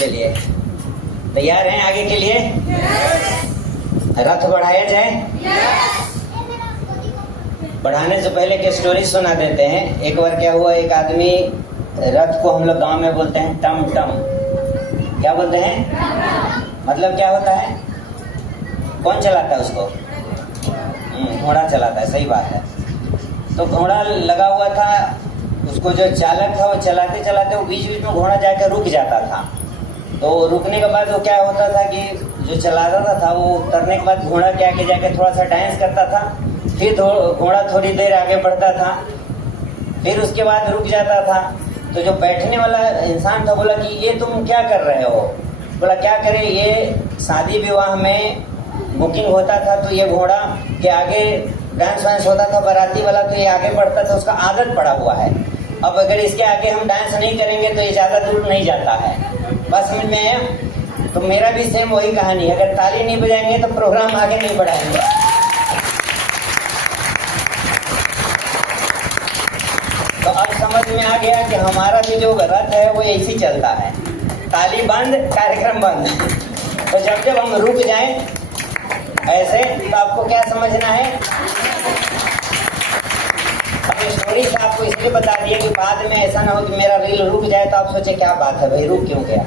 चलिए, तैयार हैं आगे के लिए? रथ बढ़ाया जाए? बढ़ाने से पहले की स्टोरी सुना देते हैं। एक बार क्या हुआ, एक आदमी, रथ को हम लोग गांव में बोलते हैं टम टम। क्या बोलते हैं? मतलब क्या होता है? कौन चलाता है उसको? घोड़ा चलाता है, सही बात है। तो घोड़ा लगा हुआ था, उसको जो चालक था वो चलाते चलाते वो बीच बीच में घोड़ा जाकर रुक जाता था। तो रुकने के बाद वो क्या होता था कि जो चला रहा था वो उतरने के बाद घोड़ा के आगे जाके थोड़ा सा डांस करता था, फिर घोड़ा थोड़ी देर आगे बढ़ता था, फिर उसके बाद रुक जाता था। तो जो बैठने वाला इंसान था बोला कि ये तुम क्या कर रहे हो? बोला क्या करे, ये शादी विवाह में बुकिंग होता था तो ये घोड़ा के आगे डांस वांस होता था, बाराती वाला, तो ये आगे बढ़ता था, उसका आदत पड़ा हुआ है। अब अगर इसके आगे हम डांस नहीं करेंगे तो ये ज्यादा दूर नहीं जाता है। बस समझ में आया? तो मेरा भी सेम वही कहानी, अगर ताली नहीं बजाएंगे तो प्रोग्राम आगे नहीं बढ़ाएंगे। तो अब समझ में आ गया कि हमारा भी जो रथ है वो ऐसे ही चलता है, ताली बंद, कार्यक्रम बंद। तो जब जब हम रुक जाएं ऐसे, तो आपको क्या समझना है? अपनी स्टोरी से आपको इसलिए बता दिया कि बाद में ऐसा ना हो कि मेरा रील रुक जाए तो आप सोचे क्या बात है भाई, रुक क्यों गया।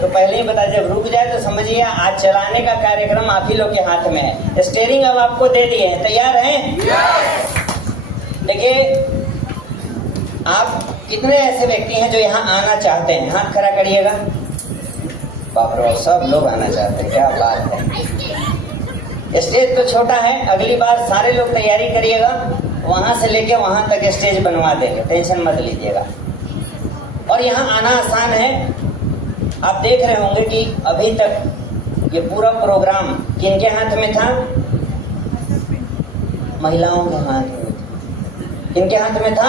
तो पहले ही बता, जब रुक जाए तो समझिए आज चलाने का कार्यक्रम आप ही लोग के हाथ में है। स्टीयरिंग अब आपको दे दिए हैं, तैयार हैं? देखिए, आप कितने ऐसे व्यक्ति हैं जो यहाँ आना चाहते हैं? हाथ खड़ा करिएगा। बाप रे, सब लोग आना चाहते हैं, क्या बात है। स्टेज तो छोटा है, अगली बार सारे लोग तैयारी करिएगा, वहां से लेके वहां तक स्टेज बनवा देंगे, टेंशन मत लीजिएगा। और यहाँ आना आसान है। आप देख रहे होंगे कि अभी तक ये पूरा प्रोग्राम किनके हाथ में था? महिलाओं के हाथ में। किनके हाथ में था?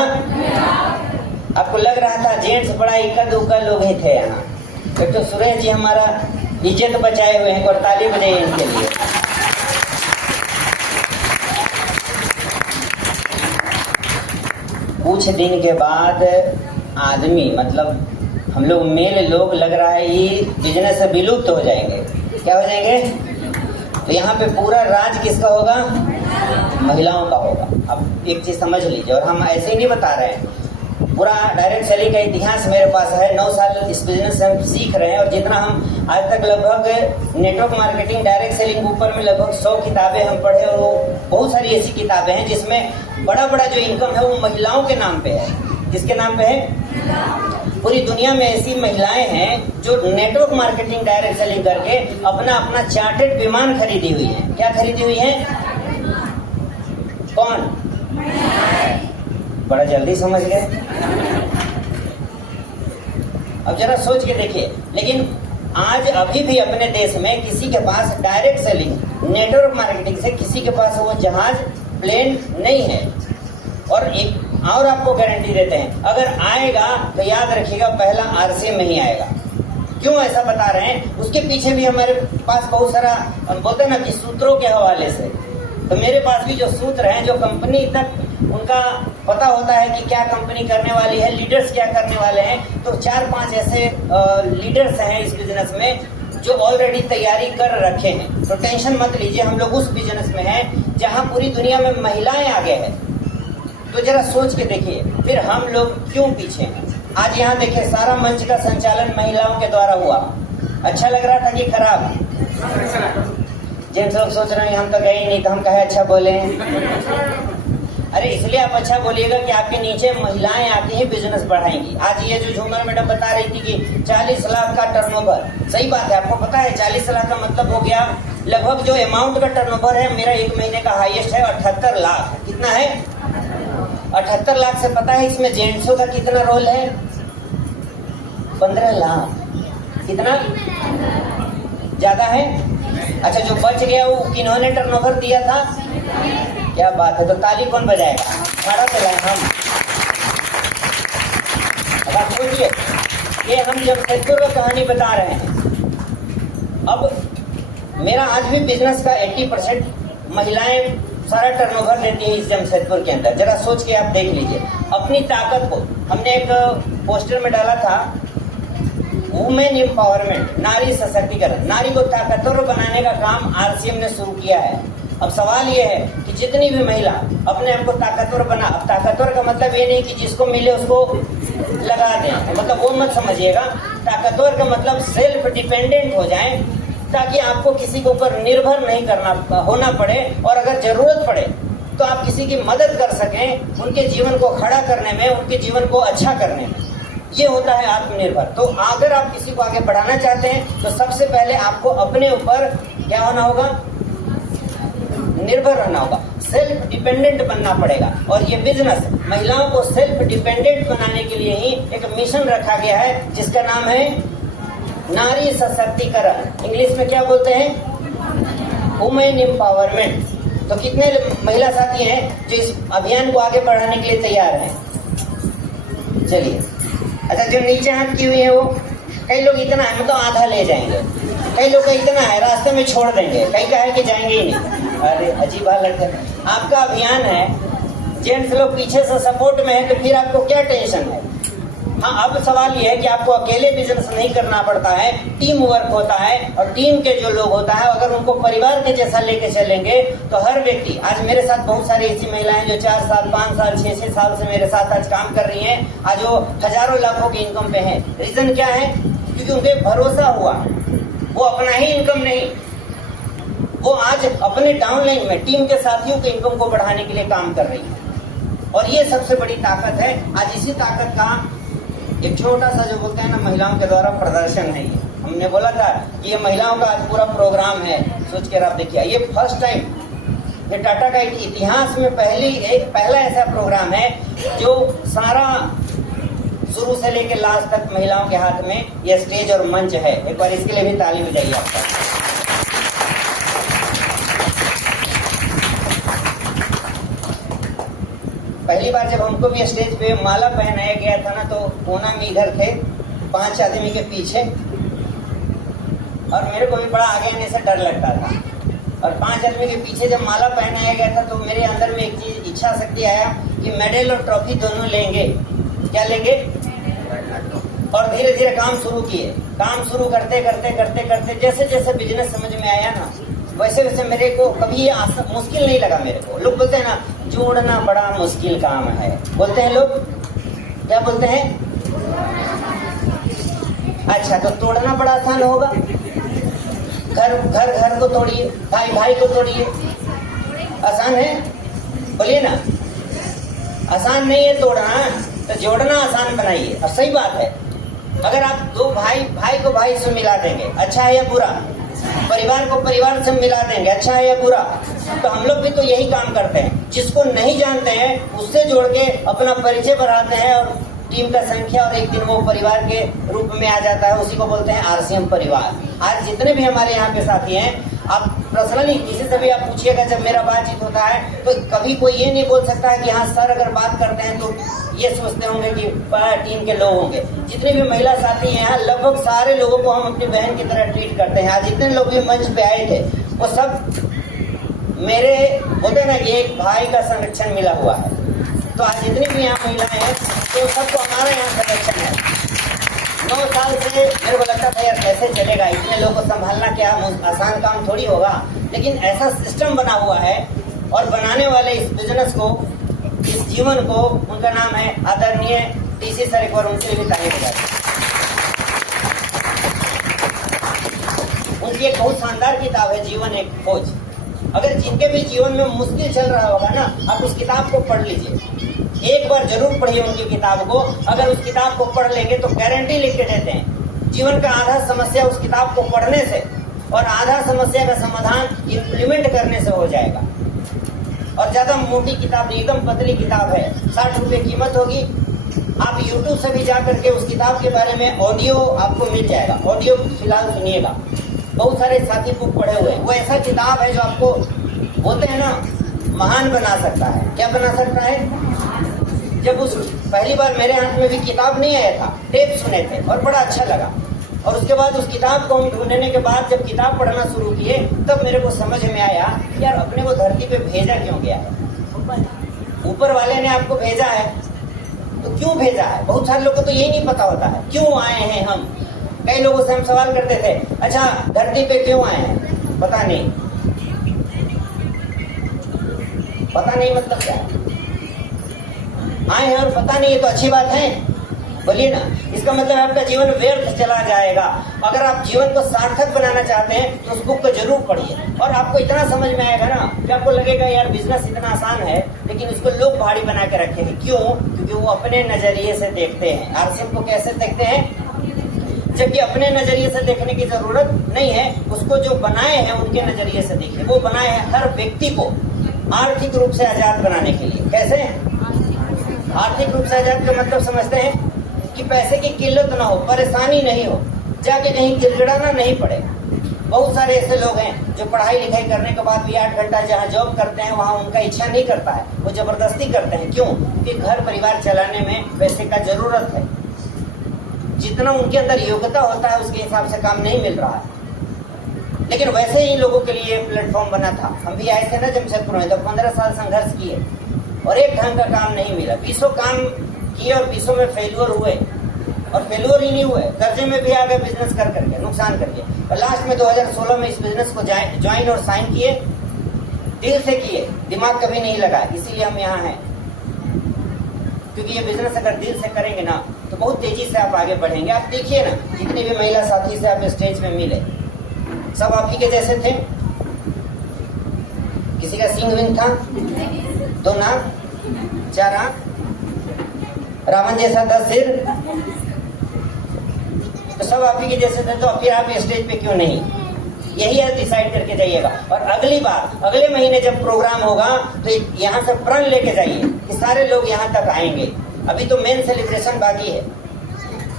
आपको लग रहा था जेंट्स बड़ा इक्का दुक्का लोग ही थे यहाँ। एक तो सुरेश जी हमारा इज्जत बचाए हुए हैं, और ताली बजाइए इनके लिए। कुछ दिन के बाद आदमी, मतलब हम लोग मेल लोग, लग रहा है ये बिजनेस से विलुप्त हो जाएंगे। क्या हो जाएंगे? तो यहाँ पे पूरा राज किसका होगा? महिलाओं का होगा। अब एक चीज समझ लीजिए, और हम ऐसे ही नहीं बता रहे हैं, पूरा डायरेक्ट सेलिंग का इतिहास मेरे पास है। 9 साल इस बिजनेस से हम सीख रहे हैं, और जितना हम आज तक लगभग नेटवर्क मार्केटिंग, डायरेक्ट सेलिंग ऊपर में लगभग 100 किताबें हम पढ़े, और वो बहुत सारी ऐसी किताबें हैं जिसमें बड़ा बड़ा जो इनकम है वो महिलाओं के नाम पे है। किसके नाम पे है? पूरी दुनिया में ऐसी महिलाएं हैं जो नेटवर्क मार्केटिंग, डायरेक्ट सेलिंग करके अपना अपना चार्टर्ड विमान खरीदी हुई है। क्या खरीदी हुई है? कौन? बड़ा जल्दी समझ गए। अब जरा सोच के देखिए, लेकिन आज अभी भी अपने देश में किसी के पास डायरेक्ट सेलिंग, नेटवर्क मार्केटिंग से किसी के पास वो जहाज, प्लेन नहीं है। और आपको गारंटी देते हैं, अगर आएगा तो याद रखिएगा पहला आरसी में ही आएगा। क्यों ऐसा बता रहे हैं? उसके पीछे भी हमारे पास बहुत सारा, बोलते हैं ना कि सूत्रों के हवाले से। तो मेरे पास भी जो सूत्र हैं, जो कंपनी तक उनका पता होता है कि क्या कंपनी करने वाली है, लीडर्स क्या करने वाले हैं, तो 4-5 ऐसे लीडर्स हैं इस बिजनेस में जो ऑलरेडी तैयारी कर रखे हैं। तो टेंशन मत लीजिए, हम लोग उस बिजनेस में हैं जहां पूरी दुनिया में महिलाएं आगे हैं। तो जरा सोच के देखिए, फिर हम लोग क्यों पीछे हैं? आज यहाँ देखिए, सारा मंच का संचालन महिलाओं के द्वारा हुआ। अच्छा लग रहा था कि खराब? जेंट्स लोग सोच रहे हैं हम तो गए नहीं, तो हम कहे अच्छा बोले। अरे इसलिए आप अच्छा बोलिएगा कि आपके नीचे महिलाएं आती ही बिजनेस बढ़ाएंगी। आज ये जो झूमर मैडम बता रही थी कि 40 लाख का टर्नओवर, सही बात है। आपको पता है 40 लाख का मतलब हो गया लगभग जो अमाउंट का टर्नओवर है, मेरा एक महीने का हाईएस्ट है 78 लाख। कितना है? 78 लाख से पता है इसमें जेंट्सों का कितना रोल है? 15 लाख। कितना ज्यादा है? अच्छा, जो बच गया वो किन्होंने टर्नओवर दिया था? क्या बात है। तो ताली कौन बजाएगा? खड़ा चलाए हम। अब आप सोचिए, ये हम जमशेदपुर का कहानी बता रहे हैं। अब मेरा आज भी बिजनेस का 80% महिलाएं सारा टर्नओवर देती है इस जमशेदपुर के अंदर। जरा सोच के आप देख लीजिए अपनी ताकत को। हमने एक पोस्टर में डाला था, वुमेन एम्पावरमेंट, नारी सशक्तिकरण, नारी को ताकतवर बनाने का काम आरसीएम ने शुरू किया है। अब सवाल ये है कि जितनी भी महिला अपने आप को ताकतवर बना, अब ताकतवर का मतलब ये नहीं कि जिसको मिले उसको लगा दें, मतलब वो मत समझिएगा। ताकतवर का मतलब सेल्फ डिपेंडेंट हो जाए, ताकि आपको किसी के ऊपर निर्भर नहीं करना होना पड़े, और अगर जरूरत पड़े तो आप किसी की मदद कर सकें, उनके जीवन को खड़ा करने में, उनके जीवन को अच्छा करने में। ये होता है आत्मनिर्भर। तो अगर आप किसी को आगे बढ़ाना चाहते हैं तो सबसे पहले आपको अपने ऊपर क्या होना होगा, निर्भर रहना होगा, सेल्फ डिपेंडेंट बनना पड़ेगा। और ये बिजनेस महिलाओं को सेल्फ डिपेंडेंट बनाने के लिए ही एक मिशन रखा गया है, जिसका नाम है नारी सशक्तिकरण। इंग्लिश में क्या बोलते हैं, वुमेन एम्पावरमेंट। तो कितने महिला साथी हैं जो इस अभियान को आगे बढ़ाने के लिए तैयार हैं? चलिए। अच्छा, जो नीचे हाथ की हुई है वो, कई लोग इतना है मतलब आधा ले जाएंगे, कई लोग का इतना है रास्ते में छोड़ देंगे, कई का है कि जाएंगे ही नहीं। अरे अजीब हाल लगता है। आपका अभियान है, जेंट्स लोग पीछे से सपोर्ट में है, तो फिर आपको क्या टेंशन है? हाँ, अब सवाल ये है कि आपको अकेले बिजनेस नहीं करना पड़ता है, टीम वर्क होता है, और टीम के जो लोग होता है अगर उनको परिवार के जैसा लेके चलेंगे तो हर व्यक्ति, आज मेरे साथ बहुत सारी ऐसी महिलाएं जो 4 साल 5 साल 6 साल से मेरे साथ आज काम कर रही हैं, आज वो हजारों लाखों की इनकम पे हैं। रीजन क्या है? क्योंकि उनपे भरोसा हुआ, वो अपना ही इनकम नहीं, वो आज अपने डाउनलाइन में टीम के साथियों के इनकम को बढ़ाने के लिए काम कर रही है। और ये सबसे बड़ी ताकत है। आज इसी ताकत का एक छोटा सा जो बोलते हैं ना महिलाओं के द्वारा प्रदर्शन है। ये हमने बोला था कि ये महिलाओं का आज पूरा प्रोग्राम है, सोच कर आप देखिए। ये फर्स्ट टाइम, ये टाटा का इतिहास में पहला ऐसा प्रोग्राम है जो सारा शुरू से लेकर लास्ट तक महिलाओं के हाथ में ये स्टेज और मंच है। एक बार इसके लिए भी ताली बजाइए आपका। पहली बार जब हमको भी स्टेज पे माला पहनाया गया था ना, तो कोना में इधर थे 5 आदमी के पीछे, और मेरे को भी बड़ा आगे आने से डर लगता था। और 5 आदमी के पीछे जब माला पहनाया गया था तो मेरे अंदर में एक चीज इच्छा शक्ति आया कि मेडल और ट्रॉफी दोनों लेंगे। क्या लेंगे? और धीरे धीरे काम शुरू किए। काम शुरू करते करते करते करते जैसे जैसे बिजनेस समझ में आया ना, वैसे वैसे मेरे को कभी ये मुश्किल नहीं लगा। मेरे को लोग बोलते हैं ना, जोड़ना बड़ा मुश्किल काम है, बोलते हैं लोग। क्या बोलते हैं? अच्छा, तो तोड़ना बड़ा आसान होगा। घर को तोड़िए, भाई को तोड़िए, आसान है? बोलिए ना, आसान नहीं है तोड़ना, तो जोड़ना आसान बनाइए। और सही बात है, अगर आप दो भाई को भाई से मिला देंगे, अच्छा है या बुरा? परिवार को परिवार से मिला देंगे, अच्छा है या बुरा? तो हम लोग भी तो यही काम करते हैं। जिसको नहीं जानते हैं उससे जोड़ के अपना परिचय बढ़ाते हैं, और टीम का संख्या, और एक दिन वो परिवार के रूप में आ जाता है। उसी को बोलते हैं आरसीएम परिवार। आज जितने भी हमारे यहाँ पे साथी हैं, आप पर्सनली किसी से भी आप पूछिएगा, जब मेरा बातचीत होता है तो कभी कोई ये नहीं बोल सकता है कि हाँ सर अगर बात करते हैं तो ये सोचते होंगे कि टीम के लोग होंगे। जितने भी महिला साथी हैं यहाँ, लगभग सारे लोगों को हम अपनी बहन की तरह ट्रीट करते हैं। आज जितने लोग भी मंच पे आए थे वो सब मेरे बोलते हैं ना कि एक भाई का संरक्षण मिला हुआ है। तो आज जितनी भी यहाँ महिलाएं हैं तो सबको हमारा यहाँ संरक्षण है। 9 साल से मेरे को लगता था यार कैसे चलेगा, इतने लोगों को संभालना क्या आसान काम थोड़ी होगा, लेकिन ऐसा सिस्टम बना हुआ है। और बनाने वाले इस बिजनेस को, इस जीवन को, उनका नाम है आदरणीय टीसी सर। एक बार उनके लिए भी ताली बजाइए। उनकी एक बहुत शानदार किताब है, जीवन एक खोज। अगर जिनके भी जीवन में मुश्किल चल रहा होगा ना, आप उस किताब को पढ़ लीजिए, एक बार जरूर पढ़िए उनकी किताब को। अगर उस किताब को पढ़ लेंगे तो गारंटी लिख के देते हैं, जीवन का आधा समस्या उस किताब को पढ़ने से और आधा समस्या का समाधान इम्प्लीमेंट करने से हो जाएगा। और ज्यादा मोटी किताब नहीं, एकदम पतली किताब है, 60 रुपए कीमत होगी। आप YouTube से भी जा करके उस किताब के बारे में ऑडियो आपको मिल जाएगा। ऑडियो फिलहाल सुनिएगा, बहुत सारे साथी बुक पढ़े हुए हैं। वो ऐसा किताब है जो आपको बोलते हैं ना महान बना सकता है। क्या बना सकता है? जब उस पहली बार मेरे हाथ में भी किताब नहीं आया था, टेप सुने थे और बड़ा अच्छा लगा। और उसके बाद उस किताब को हम ढूंढने के बाद जब किताब पढ़ना शुरू किए, तब मेरे को समझ में आया यार अपने को धरती पे भेजा क्यों गया है। ऊपर वाले ने आपको भेजा है तो क्यों भेजा है? बहुत सारे लोगों को तो यही नहीं पता होता है क्यों आए हैं हम। कई लोगों से हम सवाल करते थे, अच्छा धरती पे क्यों आए हैं? पता नहीं। पता नहीं मतलब क्या है? आए हैं और पता नहीं, ये तो अच्छी बात है, बोलिए ना। इसका मतलब आपका जीवन व्यर्थ चला जाएगा। अगर आप जीवन को सार्थक बनाना चाहते हैं तो उस बुक को जरूर पढ़िए, और आपको इतना समझ में आएगा ना कि आपको लगेगा यार बिजनेस इतना आसान है, लेकिन इसको लोग भारी बना के रखे हैं। क्यों? क्योंकि वो अपने नजरिए से देखते हैं। आरसीएम को कैसे देखते हैं? जबकि अपने नजरिए से देखने की जरूरत नहीं है, उसको जो बनाए हैं उनके नजरिए से देखिए। वो बनाए हैं हर व्यक्ति को आर्थिक रूप से आजाद बनाने के लिए। कैसे आर्थिक रूप से आजाद का मतलब समझते हैं? कि पैसे की किल्लत ना हो, परेशानी नहीं हो, जाके कहीं गिड़गिड़ाना नहीं पड़े। बहुत सारे ऐसे लोग हैं जो पढ़ाई लिखाई करने के बाद भी 8 घंटा जहाँ जॉब करते हैं वहाँ उनका इच्छा नहीं करता है, वो जबरदस्ती करते हैं। क्यों? क्योंकि घर परिवार चलाने में पैसे का जरूरत है। जितना उनके अंदर योग्यता होता है उसके हिसाब से काम नहीं मिल रहा है। लेकिन वैसे ही लोगों के लिए प्लेटफॉर्म बना था। हम भी आए थे ना जमशेदपुर में, तो 15 साल संघर्ष किए और एक ढंग का काम नहीं मिला। 20 काम किए और 20 में फेल्यूर हुए, और फेल्यूर ही नहीं हुए, कर्जे में भी आ गए बिजनेस कर करके, नुकसान करके। और लास्ट में 2016 में इस बिजनेस को ज्वाइन और साइन किए, दिल से किए, दिमाग कभी नहीं लगा। इसीलिए हम यहाँ हैं, क्योंकि ये बिजनेस अगर दिल से करेंगे ना तो बहुत तेजी से आप आगे बढ़ेंगे। आप देखिए ना, जितने भी महिला साथी से आप स्टेज में मिले सब आप ही के जैसे थे। किसी का सिंग विंग था, 2 नाक 4 आंख, रावण जैसा 10 सिर, तो सब आप ही के जैसे थे। तो फिर आप स्टेज पे क्यों नहीं? यही है, डिसाइड करके जाइएगा। और अगली बार अगले महीने जब प्रोग्राम होगा तो यहाँ से प्रण लेके जाइए कि सारे लोग यहाँ तक आएंगे। अभी तो मेन सेलिब्रेशन बाकी है,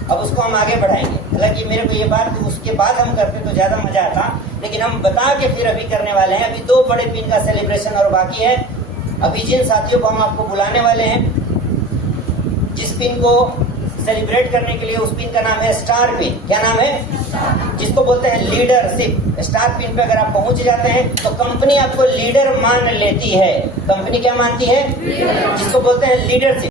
अब उसको हम आगे बढ़ाएंगे। हालांकि मेरे को ये बात उसके बाद हम करते तो ज्यादा मजा आता, लेकिन हम बता के फिर अभी करने वाले हैं। अभी 2 बड़े पिन का सेलिब्रेशन और बाकी है। अभी जिन साथियों को हम आपको बुलाने वाले हैं, जिस पिन को सेलिब्रेट करने के लिए, उस पिन का नाम है स्टार पिन। क्या नाम है? जिसको बोलते हैं लीडरशिप। स्टार पिन पे अगर आप पहुंच जाते हैं तो कंपनी आपको लीडर मान लेती है। कंपनी क्या मानती है? जिसको बोलते हैं लीडरशिप।